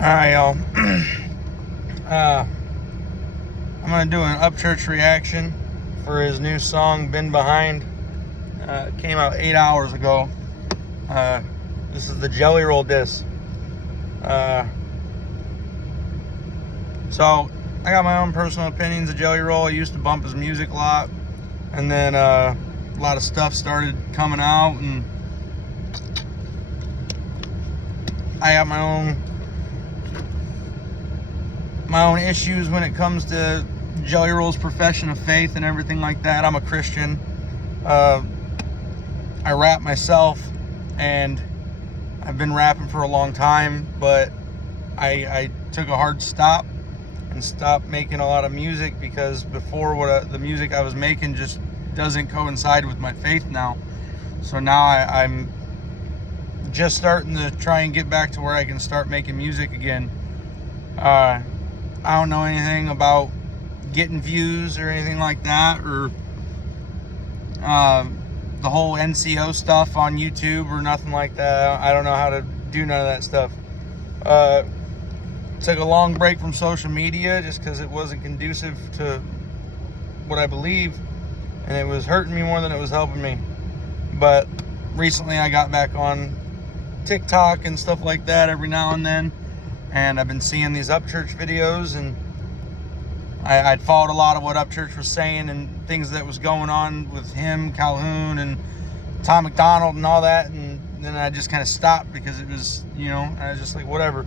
Alright, y'all. I'm going to do an Upchurch reaction for his new song, Been Behind. It came out 8 hours ago. This is the Jelly Roll diss. So, I got my own personal opinions of Jelly Roll. I used to bump his music a lot. And then a lot of stuff started coming out. And I got my own issues when it comes to Jelly Roll's profession of faith and everything like that. I'm a Christian. I rap myself, and I've been rapping for a long time, but I took a hard stop and stopped making a lot of music because before the music I was making just doesn't coincide with my faith now. So now I'm just starting to try and get back to where I can start making music again. I don't know anything about getting views or anything like that, or the whole NCO stuff on YouTube or nothing like that. I don't know how to do none of that stuff. Took a long break from social media just because it wasn't conducive to what I believe, and it was hurting me more than it was helping me. But recently I got back on TikTok and stuff like that every now and then, and I've been seeing these Upchurch videos, and I'd followed a lot of what Upchurch was saying and things that was going on with him, Calhoun, and Tom McDonald and all that, and then I just kind of stopped because it was, I was just like, whatever.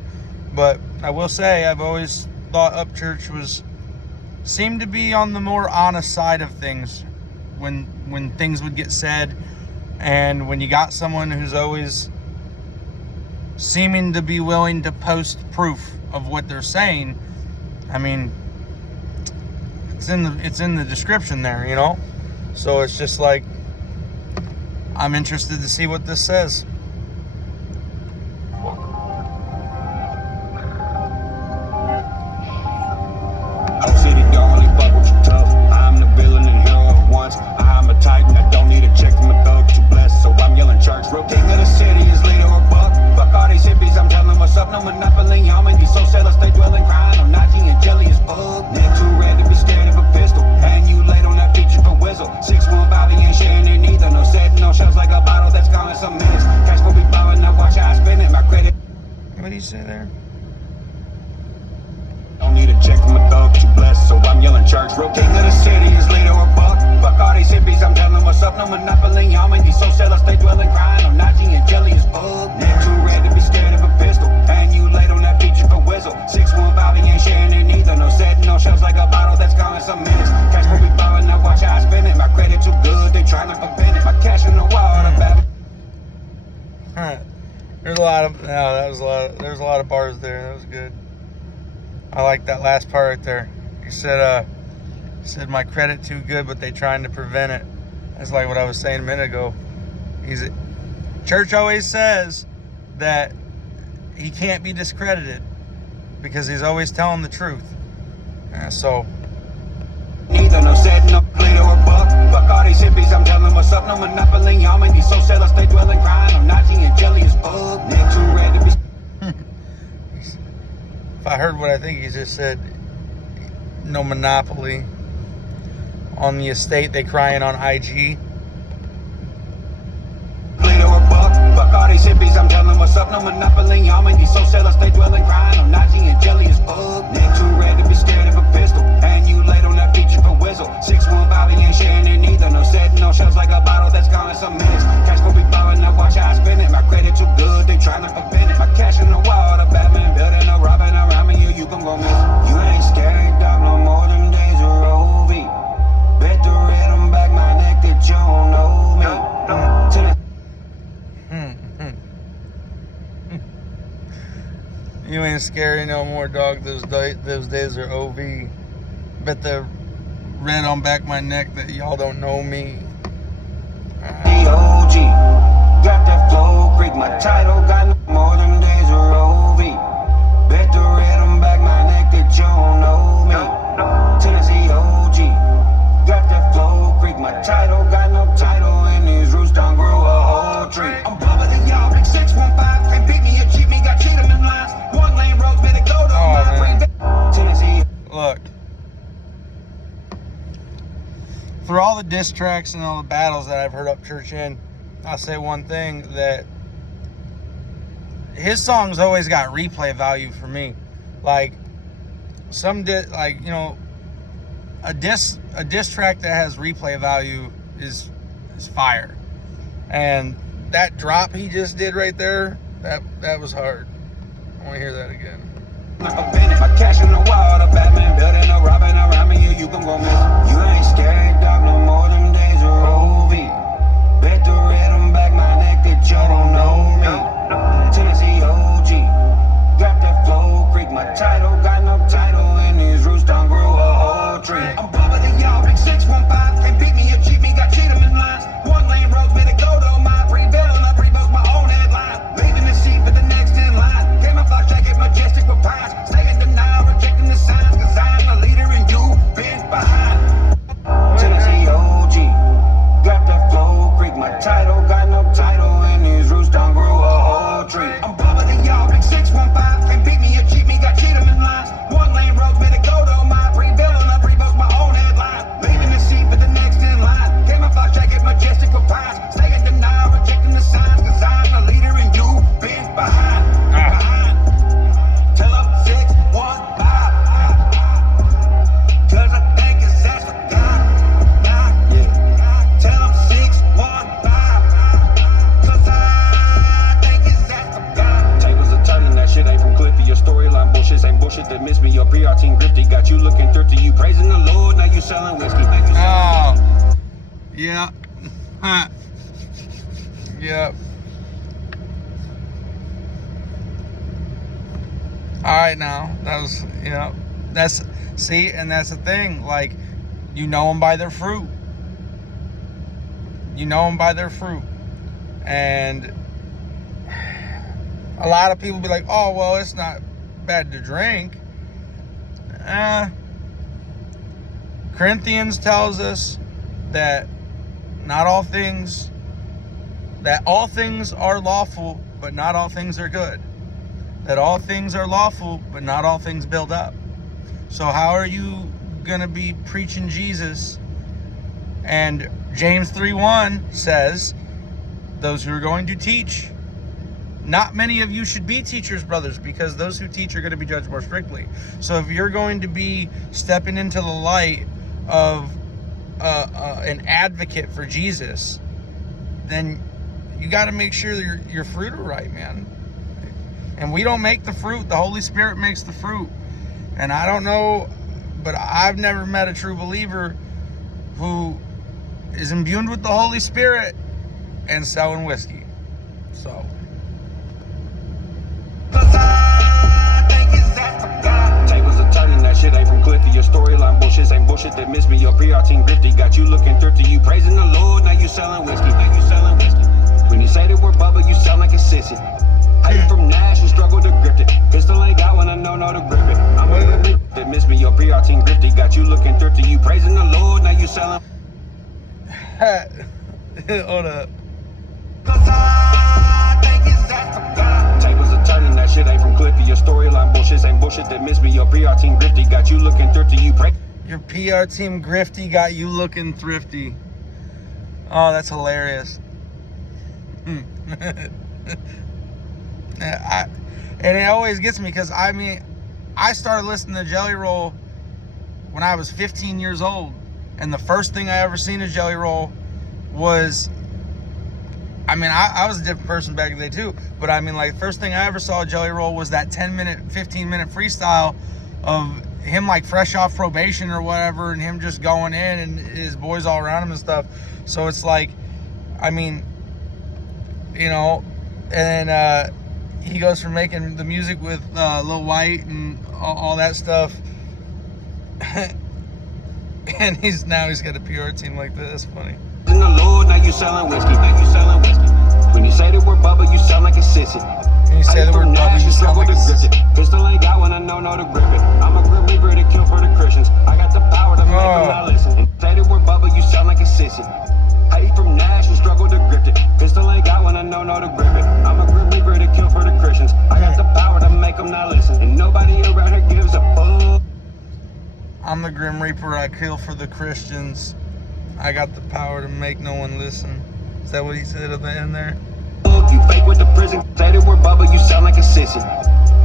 But I will say, I've always thought Upchurch seemed to be on the more honest side of things when things would get said, and when you got someone who's always seeming to be willing to post proof of what they're saying. I mean, it's in the description there, so it's just like, I'm interested to see what this says. No monopoly, I'm in these so sellers, they dwell in crime. I'm not and jelly is bug. Neck too red to be scared of a pistol. And you laid on that feature for whistle. 6'1" Bobby ain't sharing it neither. No setting, no shelves like a bottle that's gone in some minutes. Cash will be ballin', now watch how I spend it. My credit. What do you say there? Don't need a check from a thug, you blessed, so I'm yelling church. Real king of the city is leader or buck. Fuck all these hippies, I'm telling what's up. No monopoly, I'm in these so sellers, they dwell in crime. I'm not and jelly is bug. Neck too red to be scared of a pistol. And you laid on that feature for whistle. 6'1" Bobby ain't sharing it neither. No setting, no shelves like a bottle that's gone in some minutes. Cash will be ballin', now watch how I spend it. My credit too good, they trying to prevent it. My cash in the wall, the baby. Alright. There's a lot of there's a lot of bars there. That was good. I like that last part right there. You said my credit too good, but they trying to prevent it. That's like what I was saying a minute ago. Church always says that he can't be discredited because he's always telling the truth. So neither no setting, no leader or buck. Fuck all these hippies, I'm telling what's up. No monopoly, I'm in these so sellers, they dwell in crime. I'm not and jelly is bug. Neck too red to be. If I heard what I think he just said, no monopoly on the estate, they crying on IG. Leader or buck. Fuck all these hippies, I'm telling what's up. No monopoly, I'm in these so sellers, they dwell in crime. I'm not and jelly is bug. Neck too red to be scared of a pistol. And you laid on that feature for whistle. 6'1" Bobby ain't sharing it neither. No setting, no shelves like a bottle that's gone in some minutes. Cash will be ballin', now watch how I spend it. My credit too good, they trying to prevent it. My cash in the wall, the Batman building, no robbing around me, you gon' go miss. You ain't scared, dog, no more than days of OV. Bet the rhythm back my neck that you don't know me. You ain't scary no more, dog. Those days are OV. Bet the red on back my neck that y'all don't know me. The OG got that flow, creek. My title got no more than days of OV. Bet the red on back my neck that you don't know me. Tennessee OG got that flow, creek. My title got no title, and these roots don't grow a whole tree. I'm bubba than y'all, big 615. Can't beat me or cheat me, got cheat 'em in lines. One lane roads, through all the diss tracks and all the battles that I've heard Upchurch in, I'll say one thing, that his songs always got replay value for me. Like a diss track that has replay value is fire. And that drop he just did right there, that was hard. I want to hear that again. My cash in the wall, the Batman building a Robin around me, you gon' go miss. You ain't scared, dog, no more than days are over. Bet the rhythm back my neck that you don't know me. Tennessee OG, got that flow creek. My title got no title, and these roots don't grow a whole tree. I'm above the y'all, big 615, can't beat me or cheat me, got cheat 'em in lines. One lane roads, better go to my prevailing, I pre-boast my own headline. Leaving the seat for the next in line. Came up like jacket, majestic with pines. Stay in denial, rejecting the signs, cause I'm the leader and you been behind. Tennessee OG, got that flow creek. My title got no title, and these roots don't grow a whole tree. I'm above the y'all, big 615, can't beat me or cheat me, got cheat 'em in lines. One lane roads, better go to my prevailing, I pre-boast my own headline. Leaving the seat for the next in line. Came up like jacket, majestic with pines. Stay in denial, rejecting the signs, cause I'm the leader and you been behind. Behind. Tell 'em 615. Cause I think it's that's for God. Yeah. Tell 'em 615. Cause I think it's that's for God. Tables are turning, that shit ain't from Cliffy. Your storyline bullshit ain't bullshit that missed me. Your PR team grifty got you looking thrifty. You praising the Lord, now you selling whiskey. Oh, yeah. Yep. All right, now that was, that's the thing. Like, you know them by their fruit. You know them by their fruit. And a lot of people be like, oh, well, it's not bad to drink. Corinthians tells us that all things are lawful, but not all things are good. That all things are lawful, but not all things build up. So how are you going to be preaching Jesus? And James 3:1 says, those who are going to teach, not many of you should be teachers, brothers, because those who teach are going to be judged more strictly. So if you're going to be stepping into the light of an advocate for Jesus, then you got to make sure that your fruit are right, man. And we don't make the fruit. The Holy Spirit makes the fruit. And I don't know, but I've never met a true believer who is imbued with the Holy Spirit and selling whiskey. So. Tables are turning, that shit ain't from Cliffy. Your storyline bullshit ain't bullshit that missed me. Your PR team grifty got you looking thrifty. You praising the Lord, now you selling whiskey. When you say that we're bubble, you sound like a sissy. Hate from Nash and struggle to grip it. Pistol ain't got one, I know to grip it. I'm a grip that missed me. Your PR team grifty got you looking thrifty. You praising the Lord, now you selling. Hold up. Tables are turning, that shit ain't from Cliffy. Your storyline bullshit ain't bullshit that missed me. Your PR team grifty got you looking thrifty. You pray. Your PR team grifty got you looking thrifty. Oh, that's hilarious. And it always gets me because I started listening to Jelly Roll when I was 15 years old, and the first thing I ever seen of Jelly Roll was, I was a different person back in the day too, but the first thing I ever saw of Jelly Roll was that 15-minute freestyle of him fresh off probation or whatever, and him just going in and his boys all around him and stuff. So it's and then he goes from making the music with Lil White and all that stuff, and he's got a PR team like this. That's funny. In the Lord, now you selling whiskey. When you say that we're bubble, you sound like a sissy. When you say that we're bubble, you sound like a sissy. Pistol ain't got one, I know to grip it. I'm a grim reaper to kill for the Christians. I got the power to make them not listen. And say that we're bubble, you sound like a sissy. Hate from Nash and struggle to grip it. Pistol ain't got one, I know to grip it. I'm a grim reaper to kill for the Christians. I got the power to make them not listen. And nobody around here gives a fuck. I'm the Grim Reaper, I kill for the Christians. I got the power to make no one listen. Is that what he said at the end there? You fake with the prison, say that we're bubble, you sound like a sissy.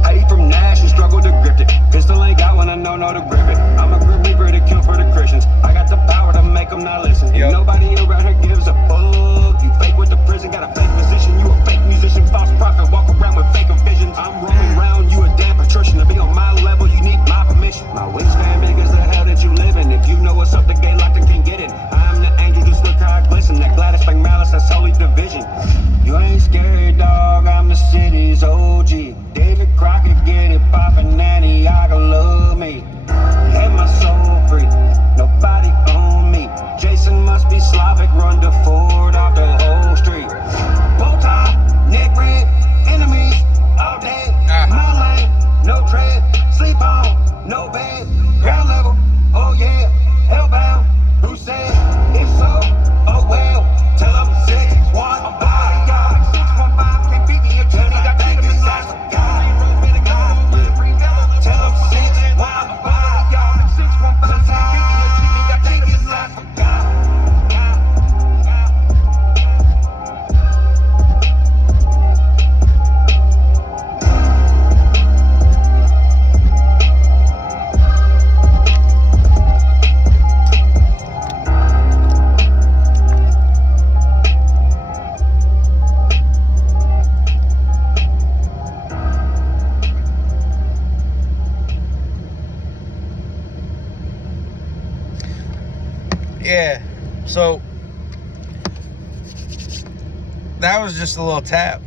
Hate from Nash and struggle to grip it. Pistol ain't got one, I know to grip it. I'm a grim reaper to kill for the Christians. I got the power to make them not listen. Yep. And nobody around here gives a fuck. You fake with the prison, got a fake position. You a fake musician, false prophet, walk around with fake visions. I'm roaming around, you a damn patrician. To be on my level, you need my permission. My wingspan big as the hell that you live in. If you know what's up, the gate locked and can't get in. I'm the angel, just look how I glisten. That Gladys Bank malice, that's holy division. You ain't scary, dog, I'm the city's OG. David Crockett, get it poppin', Nanny, I can love me. Let my soul free, nobody own me. Jason must be Slavic, run the Ford off the whole street. Bow tie, neck red, enemies, all dead. My lane, no tread, sleep on, no bed. Ground level, oh yeah, hellbound. Who said it's so? Oh well, tell them 6-1, I'm body guard. 615 can't beat me, your journey got taken in life. Tell them 6-1, I'm body guard. 615 can't beat me, your journey got taken in life. Yeah, so that was just a little tap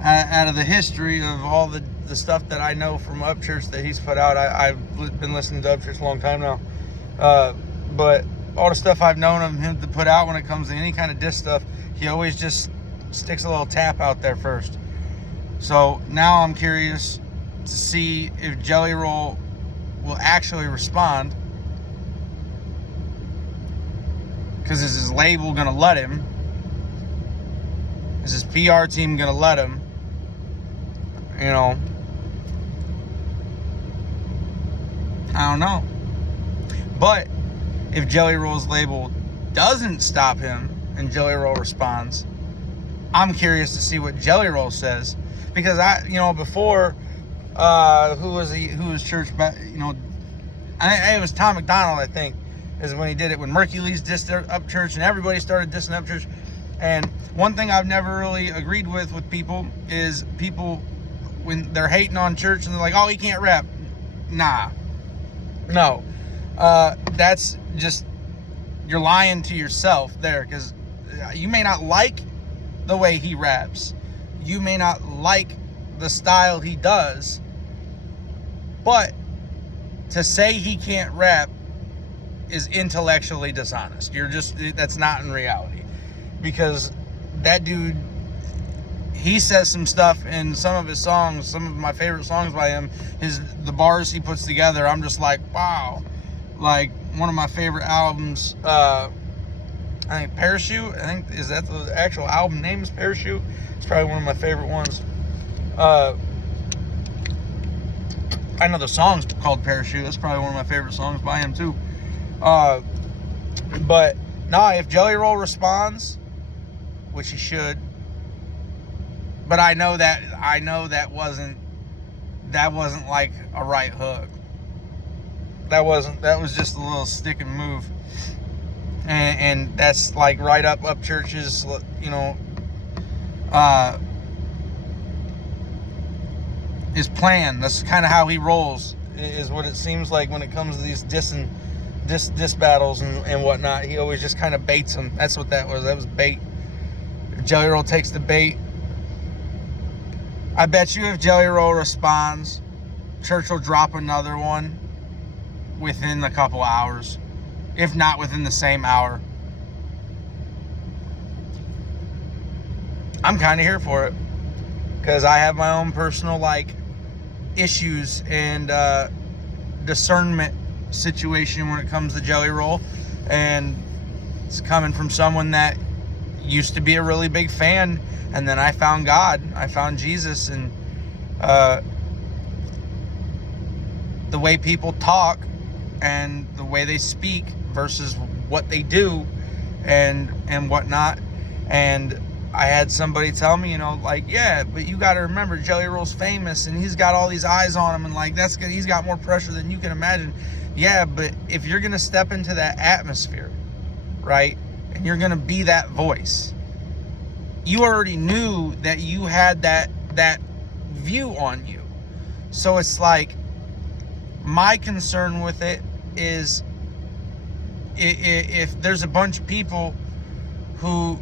out of the history of all the stuff that I know from Upchurch that he's put out. I've been listening to Upchurch a long time now, but all the stuff I've known of him to put out when it comes to any kind of diss stuff, he always just sticks a little tap out there first. So now I'm curious to see if Jelly Roll will actually respond. Because is his label going to let him? Is his PR team going to let him? You know, I don't know. But if Jelly Roll's label doesn't stop him and Jelly Roll responds, I'm curious to see what Jelly Roll says. Because before, who was church? It was Tom McDonald, I think, is when he did it, when Mercules dissed Upchurch and everybody started dissing Upchurch. And one thing I've never really agreed with people is people, when they're hating on church and they're like, oh, he can't rap. Nah. No. That's just, you're lying to yourself there, because you may not like the way he raps. You may not like the style he does. But to say he can't rap is intellectually dishonest. That's not in reality. Because that dude, he says some stuff in some of his songs, some of my favorite songs by him, the bars he puts together, I'm just like, wow. Like, one of my favorite albums, I think Parachute, is that the actual album name is Parachute? It's probably one of my favorite ones. I know the song's called Parachute. That's probably one of my favorite songs by him too. But if Jelly Roll responds, which he should, but I know that wasn't like a right hook. That was just a little stick and move, and that's like right up Upchurch's, his plan. That's kind of how he rolls, is what it seems like when it comes to these diss battles and whatnot. He always just kind of baits them. That's what that was. That was bait. If Jelly Roll takes the bait, I bet you if Jelly Roll responds, Church will drop another one within a couple hours, if not within the same hour. I'm kind of here for it, because I have my own personal issues and discernment situation when it comes to Jelly Roll, and it's coming from someone that used to be a really big fan, and then I found God, I found Jesus, and the way people talk and the way they speak versus what they do and whatnot. And I had somebody tell me, like, yeah, but you got to remember Jelly Roll's famous and he's got all these eyes on him, and like that's good. He's got more pressure than you can imagine. Yeah, but if you're gonna step into that atmosphere, right, and you're gonna be that voice, you already knew that you had that view on you. So it's like, my concern with it is if there's a bunch of people who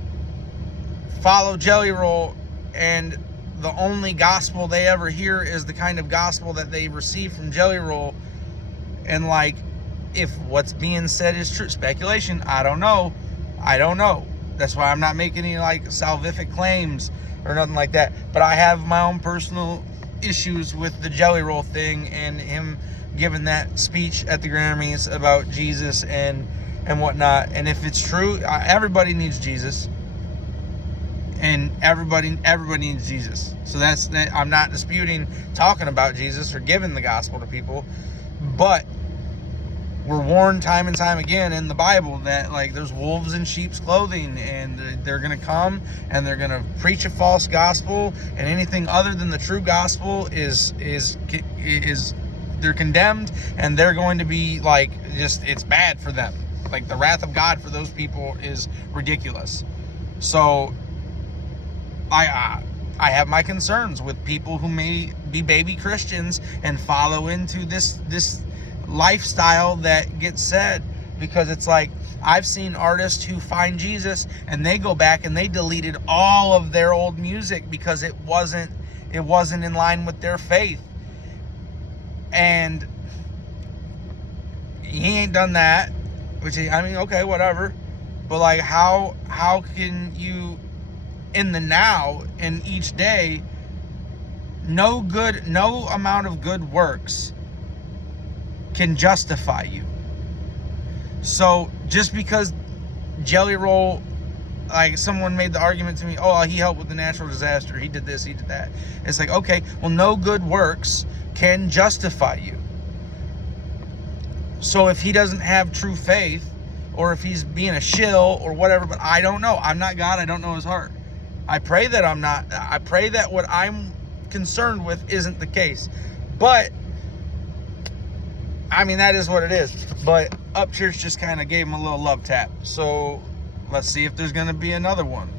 follow Jelly Roll and the only gospel they ever hear is the kind of gospel that they receive from Jelly Roll, and like, if what's being said is true, speculation, I don't know. That's why I'm not making any like salvific claims or nothing like that. But I have my own personal issues with the Jelly Roll thing and him giving that speech at the Grammys about Jesus and whatnot. And if it's true, everybody needs Jesus, and everybody needs Jesus. So that's that. I'm not disputing talking about Jesus or giving the gospel to people, but we're warned time and time again in the Bible that like there's wolves in sheep's clothing, and they're going to come and they're going to preach a false gospel, and anything other than the true gospel is they're condemned, and they're going to be like, just, it's bad for them. Like, the wrath of God for those people is ridiculous. So I have my concerns with people who may be baby Christians and follow into this lifestyle that gets said, because it's like, I've seen artists who find Jesus and they go back and they deleted all of their old music because it wasn't in line with their faith. And he ain't done that, which, I mean, okay, whatever. But like, how can you, in the now, in each day, no amount of good works can justify you. So just because Jelly Roll, like, someone made the argument to me, oh, he helped with the natural disaster, he did this, he did that. It's like, okay, well, no good works can justify you. So if he doesn't have true faith, or if he's being a shill or whatever, but I don't know. I'm not God. I don't know his heart. I pray that I'm not. I pray that what I'm concerned with isn't the case. But I mean, that is what it is. But Upchurch just kind of gave him a little love tap. So let's see if there's going to be another one.